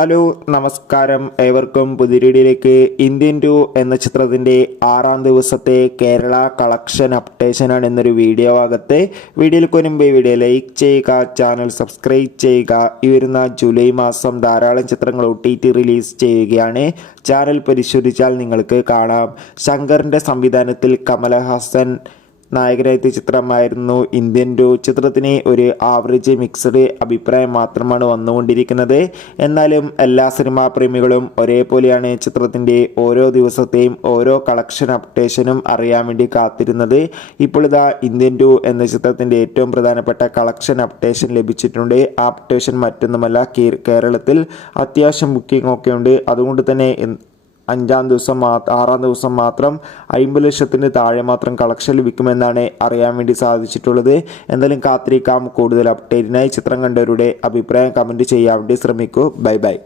Hello നമസ്കാരം, ഏവർക്കും പുതിയൊരിടിയിലേക്ക്. Indian 2 എന്ന ചിത്രത്തിൻ്റെ 6ാം ദിവസത്തെ കേരള കളക്ഷൻ അപ്ഡേഷനാണ് എന്നൊരു വീഡിയോ ഭാഗത്ത്. വീഡിയോയിൽ മുൻപ് വീഡിയോ ലൈക്ക് ചെയ്യുക, ചാനൽ സബ്സ്ക്രൈബ് ചെയ്യുക. ഈ വരുന്ന ജൂലൈ മാസം ധാരാളം ചിത്രങ്ങൾ OTT റിലീസ് ചെയ്യുകയാണ്. ചാനൽ പരിശോധിച്ചാൽ നിങ്ങൾക്ക് കാണാം. ശങ്കറിൻ്റെ സംവിധാനത്തിൽ കമലഹാസൻ നായകനായെത്തിയ ചിത്രമായിരുന്നു ഇന്ത്യൻ 2. ചിത്രത്തിന് ഒരു ആവറേജ് മിക്സഡ് അഭിപ്രായം മാത്രമാണ് വന്നുകൊണ്ടിരിക്കുന്നത്. എന്നാലും എല്ലാ സിനിമാ പ്രേമികളും ഒരേപോലെയാണ് ചിത്രത്തിൻ്റെ ഓരോ ദിവസത്തെയും ഓരോ കളക്ഷൻ അപ്ഡേഷനും അറിയാൻ വേണ്ടി കാത്തിരുന്നത്. ഇപ്പോൾ ഇതാ ഇന്ത്യൻ 2 എന്ന ചിത്രത്തിൻ്റെ ഏറ്റവും പ്രധാനപ്പെട്ട കളക്ഷൻ അപ്ഡേഷൻ ലഭിച്ചിട്ടുണ്ട്. ആ അപ്ഡേഷൻ മറ്റൊന്നുമല്ല, കേരളത്തിൽ അത്യാവശ്യം ബുക്കിംഗ് ഒക്കെ ഉണ്ട്. അതുകൊണ്ട് തന്നെ 6ാം ദിവസം മാത്രം 50 ലക്ഷത്തിന് താഴെ മാത്രം കളക്ഷൻ ലഭിക്കുമെന്നാണ് അറിയാൻ വേണ്ടി സാധിച്ചിട്ടുള്ളത്. എന്തായാലും കാത്തിരിക്കാം. കൂടുതൽ അപ്ഡേറ്റിനായി ചിത്രം കണ്ടവരുടെ അഭിപ്രായം കമൻറ്റ് ചെയ്യാൻ വേണ്ടി ശ്രമിക്കൂ. ബൈ.